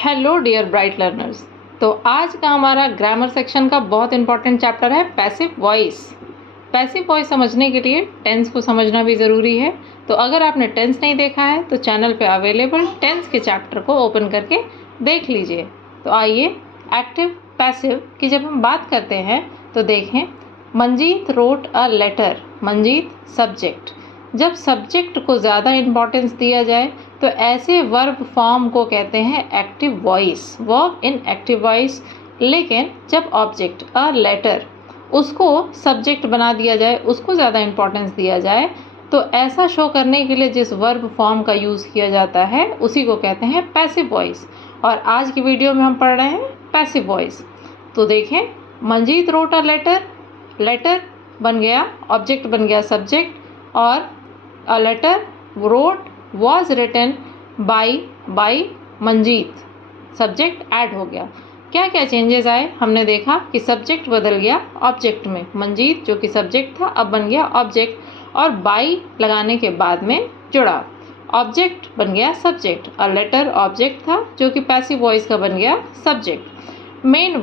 Hello dear bright learners. तो आज का हमारा ग्रामर सेक्शन का बहुत इंपॉर्टेंट चैप्टर है पैसिव वॉइस। पैसिव वॉइस समझने के लिए टेंस को समझना भी ज़रूरी है। तो अगर आपने टेंस नहीं देखा है तो चैनल पे अवेलेबल टेंस के चैप्टर को ओपन करके देख लीजिए। तो आइए एक्टिव पैसिव की जब हम बात करते हैं तो देखें, Manjeet wrote a letter. Manjeet subject. जब सब्जेक्ट को ज़्यादा इम्पोर्टेंस दिया जाए तो ऐसे वर्ब फॉर्म को कहते हैं active voice, verb in active voice. लेकिन जब ऑब्जेक्ट अ लेटर उसको सब्जेक्ट बना दिया जाए, उसको ज़्यादा इम्पोर्टेंस दिया जाए, तो ऐसा शो करने के लिए जिस वर्ब फॉर्म का यूज़ किया जाता है उसी को कहते हैं पैसिव वॉइस। और आज की वीडियो में हम पढ़ रहे हैं पैसिव वॉइस। तो देखें, Manjeet wrote a letter. Letter बन गया, ऑब्जेक्ट बन गया सब्जेक्ट, और a letter wrote was written by Manjeet, subject add हो गया। क्या क्या चेंजेस आए, हमने देखा कि सब्जेक्ट बदल गया ऑब्जेक्ट में। मंजीत जो कि सब्जेक्ट था अब बन गया ऑब्जेक्ट, और बाई लगाने के बाद में जुड़ा, ऑब्जेक्ट बन गया सब्जेक्ट। अ लेटर ऑब्जेक्ट था जो कि पैसिव वॉइस का बन गया subject. Main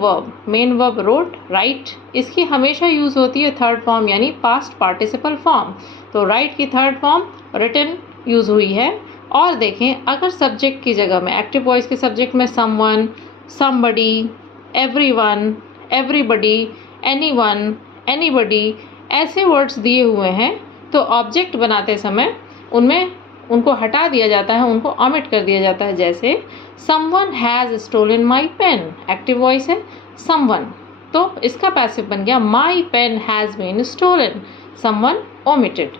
verb wrote write, इसकी हमेशा यूज़ होती है थर्ड फॉर्म यानी पास्ट पार्टिसिपल फॉर्म। तो राइट की थर्ड फॉर्म रिटन यूज़ हुई है। और देखें, अगर सब्जेक्ट की जगह में एक्टिव वॉइस के सब्जेक्ट में someone, somebody, everyone, everybody, anyone, anybody ऐसे वर्ड्स दिए हुए हैं तो ऑब्जेक्ट बनाते समय उनमें उनको हटा दिया जाता है, उनको ऑमिट कर दिया जाता है। जैसे someone has stolen my pen, active voice है समवन, तो इसका पैसिव बन गया my pen has been stolen, someone omitted.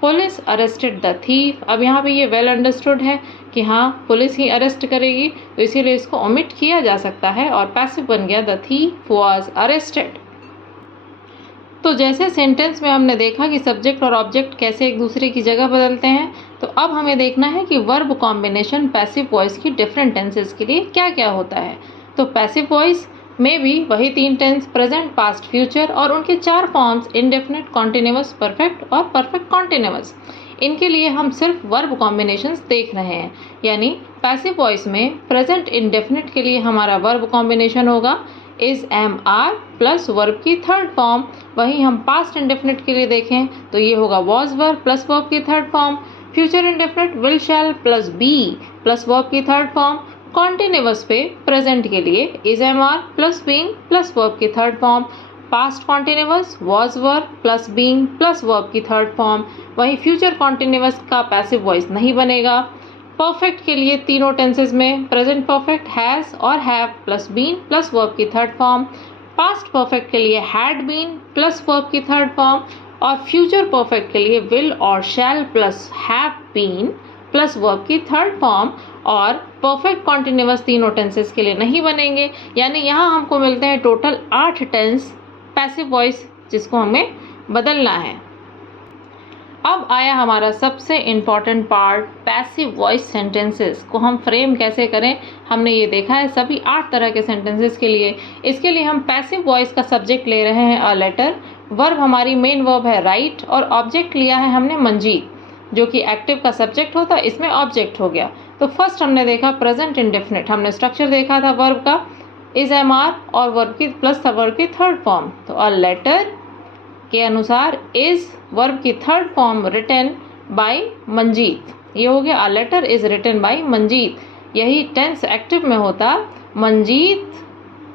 Police arrested the thief, अब यहाँ पे ये वेल अंडरस्टूड है कि हाँ पुलिस ही अरेस्ट करेगी, तो इसीलिए इसको ओमिट किया जा सकता है और पैसिव बन गया द थीफ वॉज अरेस्टेड। तो जैसे सेंटेंस में हमने देखा कि सब्जेक्ट और ऑब्जेक्ट कैसे एक दूसरे की जगह बदलते हैं, तो अब हमें देखना है कि वर्ब कॉम्बिनेशन पैसिव वॉइस की डिफरेंट टेंसेस के लिए क्या क्या होता है। तो पैसिव वॉइस में भी वही तीन टेंस, प्रेजेंट, पास्ट, फ्यूचर, और उनके चार फॉर्म्स इंडेफिनिट, कॉन्टिन्यूअस, परफेक्ट और परफेक्ट कॉन्टिन्यूअस। इनके लिए हम सिर्फ वर्ब कॉम्बिनेशंस देख रहे हैं। यानी पैसिव वॉइस में प्रेजेंट इंडेफिनिट के लिए हमारा वर्ब कॉम्बिनेशन होगा is, am, are plus verb की थर्ड फॉर्म। वहीं हम पास्ट इंडेफिनिट के लिए देखें तो ये होगा वॉज वर्ब प्लस वर्ब की third form. Future indefinite will, shall plus be plus verb की थर्ड फॉर्म। कॉन्टिन्यूअस पे प्रेजेंट के लिए is, am, are plus being plus verb की third form. Past continuous was verb plus being plus verb की third form. वहीं future continuous का passive voice नहीं बनेगा। परफेक्ट के लिए तीनों टेंसेज में प्रेजेंट परफेक्ट हैज़ और have plus been plus verb की थर्ड फॉर्म। पास्ट परफेक्ट के लिए हैड बीन प्लस वर्ब की थर्ड फॉर्म, और फ्यूचर परफेक्ट के लिए विल और shall plus have been plus verb की थर्ड फॉर्म। और परफेक्ट कॉन्टिन्यूअस तीनों टेंसेस के लिए नहीं बनेंगे। यानी यहाँ हमको मिलते हैं टोटल 8 टेंस पैसिव वॉइस जिसको हमें बदलना है। अब आया हमारा सबसे important part, passive voice sentences को हम फ्रेम कैसे करें। हमने ये देखा है सभी 8 तरह के सेंटेंसेस के लिए। इसके लिए हम पैसिव वॉइस का सब्जेक्ट ले रहे हैं अ लेटर, वर्ब हमारी मेन वर्ब है राइट, और ऑब्जेक्ट लिया है हमने मंजीत जो कि एक्टिव का सब्जेक्ट होता है, इसमें ऑब्जेक्ट हो गया। तो फर्स्ट हमने देखा प्रेजेंट इंडेफिनिट, हमने स्ट्रक्चर देखा था वर्ब का इज, एम, आर और वर्ब की प्लस वर्ब की थर्ड फॉर्म। तो अ लेटर के अनुसार इज वर्ब की third form written by Manjeet, ये हो गया a letter is written by Manjeet. यही टेंस एक्टिव में होता मंजीत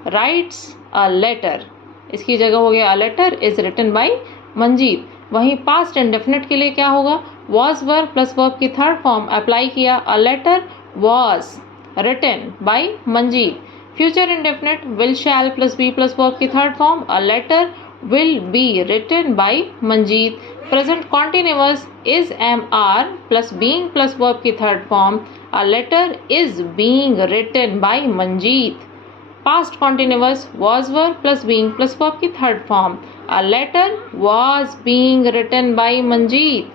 राइट्स अ लेटर, इसकी जगह हो गया a letter is written by Manjeet. वहीं पास्ट इंडेफिनिट के लिए क्या होगा, वॉज वर्ब प्लस वर्ब की थर्ड फॉर्म अप्लाई किया, a letter was written by Manjeet. Future indefinite will, shall plus be plus verb की third form, a letter will be written by Manjeet. Present continuous is, am, are plus being plus verb की third form, a letter is being written by Manjeet. Past continuous was verb plus being plus verb की third form, a letter was being written by Manjeet.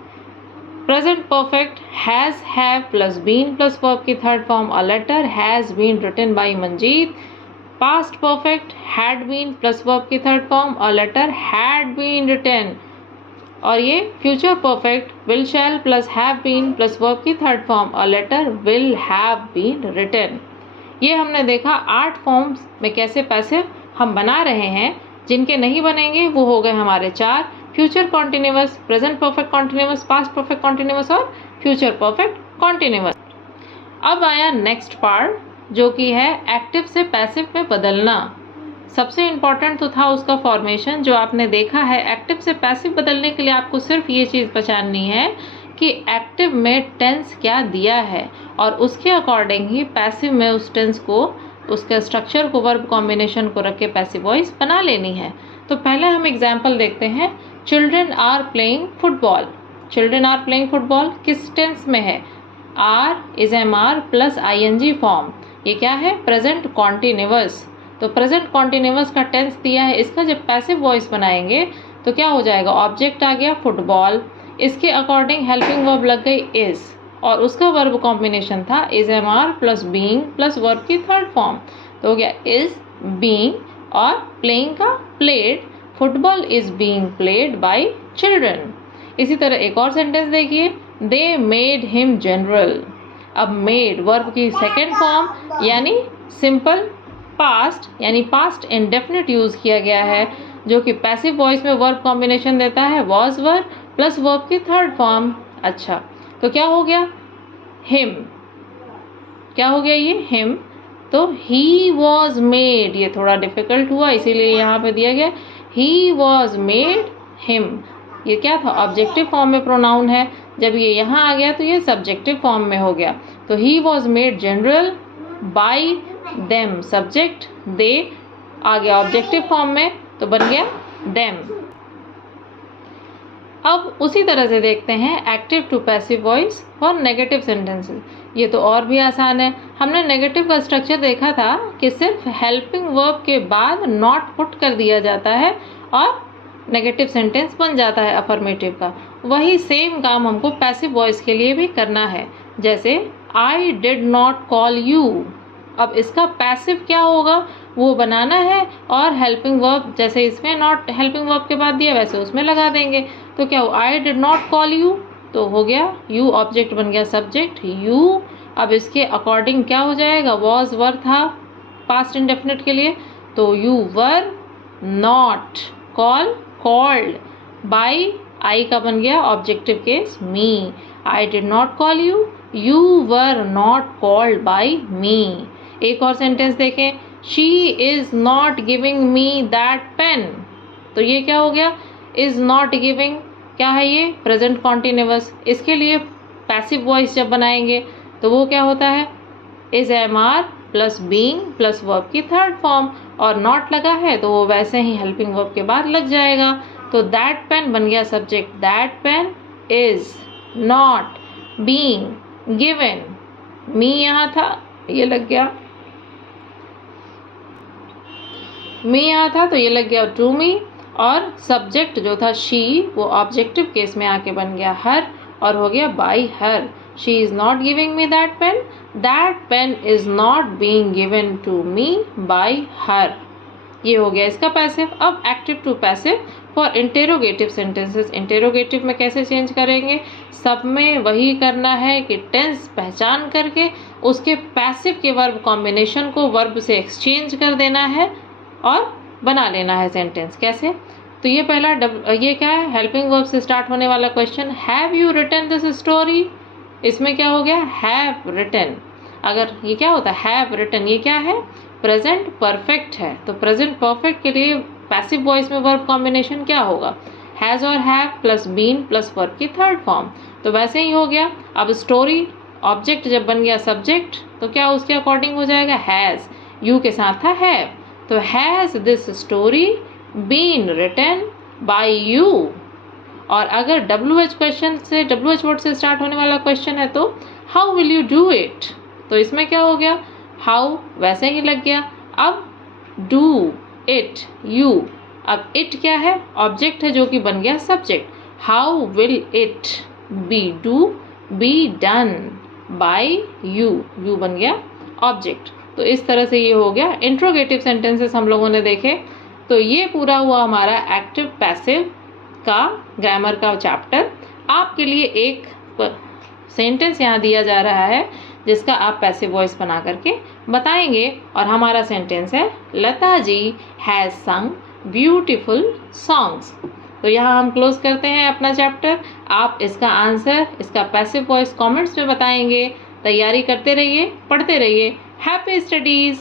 Present perfect has, have plus been plus verb की third form, a letter has been written by Manjeet. Past perfect had been plus verb की third form, a letter had been written. और ये future perfect will, shall plus have been plus verb की third form, a letter will have been written. ये हमने देखा 8 forms में कैसे passive हम बना रहे हैं। जिनके नहीं बनेंगे वो हो गए हमारे 4, future continuous, present perfect continuous, past perfect continuous और फ्यूचर परफेक्ट कॉन्टिन्यूअस। अब आया नेक्स्ट पार्ट जो कि है एक्टिव से पैसिव में बदलना। सबसे इम्पॉर्टेंट तो था उसका फॉर्मेशन जो आपने देखा है। एक्टिव से पैसिव बदलने के लिए आपको सिर्फ ये चीज़ पहचाननी है कि एक्टिव में टेंस क्या दिया है और उसके अकॉर्डिंग ही पैसिव में उस टेंस को, उसके स्ट्रक्चर को, वर्ब कॉम्बिनेशन को रख के पैसिव वॉइस बना लेनी है। तो पहले हम एग्जाम्पल देखते हैं। Children are playing football. Children are playing football किस टेंस में है? Are is am are plus ING form. ये क्या है? Present continuous. तो प्रेजेंट कॉन्टिन्यूअस का टेंस दिया है, इसका जब पैसिव वॉइस बनाएंगे तो क्या हो जाएगा? ऑब्जेक्ट आ गया फुटबॉल, इसके अकॉर्डिंग हेल्पिंग वर्ब लग गई इज, और उसका वर्ब कॉम्बिनेशन था is am are plus being plus verb की थर्ड फॉर्म। तो हो गया इज बीइंग, और प्लेइंग का played, football is being played by children. इसी तरह एक और सेंटेंस देखिए, दे मेड हिम जनरल। अब मेड वर्ब की सेकेंड फॉर्म यानी सिंपल पास्ट यानी पास्ट इंडेफिनिट यूज़ किया गया है जो कि पैसिव वॉइस में वर्ब कॉम्बिनेशन देता है वॉज वर्ब प्लस वर्ब की थर्ड फॉर्म। अच्छा, तो क्या हो गया? हिम। क्या हो गया ये? हिम। तो ही वॉज मेड, ये थोड़ा डिफिकल्ट हुआ इसीलिए यहाँ पे दिया गया ही वॉज मेड हिम। ये क्या था? ऑब्जेक्टिव फॉर्म में प्रोनाउन है, जब ये यहाँ आ गया तो ये सब्जेक्टिव फॉर्म में हो गया। तो he was made general by them, subject, they आ गया ऑब्जेक्टिव फॉर्म में तो बन गया देम। अब उसी तरह से देखते हैं active to passive voice for negative sentences. ये तो और भी आसान है। हमने नेगेटिव का स्ट्रक्चर देखा था कि सिर्फ हेल्पिंग वर्ब के बाद नॉट पुट कर दिया जाता है और नेगेटिव सेंटेंस बन जाता है अफर्मेटिव का। वही सेम काम हमको पैसिव वॉइस के लिए भी करना है। जैसे आई डिड नॉट कॉल यू, अब इसका पैसिव क्या होगा वो बनाना है और हेल्पिंग वर्ब जैसे इसमें नॉट हेल्पिंग वर्ब के बाद दिया वैसे उसमें लगा देंगे। तो क्या हो? आई डिड नॉट कॉल यू, तो हो गया यू ऑब्जेक्ट बन गया सब्जेक्ट यू। अब इसके अकॉर्डिंग क्या हो जाएगा? वॉज वर था पास्ट इंडेफिनिट के लिए, तो you were not call called by, I का बन गया objective case me. I did not call you, you were not called by me. एक और सेंटेंस देखें, she is not giving me that pen. तो ये क्या हो गया? इज नॉट गिविंग क्या है? ये प्रेजेंट कॉन्टिन्यूअस। इसके लिए पैसिव वॉइस जब बनाएंगे तो वो क्या होता है? Is am are plus being plus verb की थर्ड फॉर्म, और नॉट लगा है तो वो वैसे ही हेल्पिंग वर्ब के बाद लग जाएगा। तो दैट पेन बन गया subject, that pen is not being given. Me यहाँ था, ये लग गया मी यहाँ था तो ये लग गया टू मी, और सब्जेक्ट जो था शी वो ऑब्जेक्टिव केस में आके बन गया हर और हो गया by her. She is not giving me that pen is not being given to me by her. ये हो गया इसका पैसिव। अब active to passive for interrogative sentences. Interrogative में कैसे चेंज करेंगे? सब में वही करना है कि टेंस पहचान करके उसके पैसिव के वर्ब कॉम्बिनेशन को वर्ब से एक्सचेंज कर देना है और बना लेना है सेंटेंस। कैसे? तो ये पहला ये क्या है? हेल्पिंग वर्ब से स्टार्ट होने वाला question, have you written this story. इसमें क्या हो गया? Have written. अगर ये क्या होता है? हैव रिटन, ये क्या है? प्रेजेंट परफेक्ट है। तो प्रेजेंट परफेक्ट के लिए पैसिव वॉइस में वर्ब कॉम्बिनेशन क्या होगा? हैज़ और have plus been plus verb की थर्ड फॉर्म। तो वैसे ही हो गया। अब स्टोरी ऑब्जेक्ट जब बन गया सब्जेक्ट तो क्या उसके अकॉर्डिंग हो जाएगा? हैज़, यू के साथ था हैव, तो has this story been written by you. और अगर WH क्वेश्चन से, WH वर्ड से स्टार्ट होने वाला क्वेश्चन है तो how will you do it. तो इसमें क्या हो गया? हाउ वैसे ही लग गया। अब डू इट यू, अब इट क्या है? ऑब्जेक्ट है जो कि बन गया subject. How will it be done by you, you बन गया ऑब्जेक्ट। तो इस तरह से ये हो गया। इंट्रोगेटिव सेंटेंसेस हम लोगों ने देखे। तो ये पूरा हुआ हमारा एक्टिव पैसिव का ग्रामर का चैप्टर। आपके लिए एक सेंटेंस यहाँ दिया जा रहा है जिसका आप पैसिव वॉइस बना करके बताएंगे। और हमारा सेंटेंस है लता जी हैज़ संग ब्यूटीफुल सॉन्ग्स। तो यहाँ हम क्लोज करते हैं अपना चैप्टर। आप इसका आंसर, इसका पैसिव वॉइस कमेंट्स में बताएंगे। तैयारी करते रहिए, पढ़ते रहिए। Happy studies.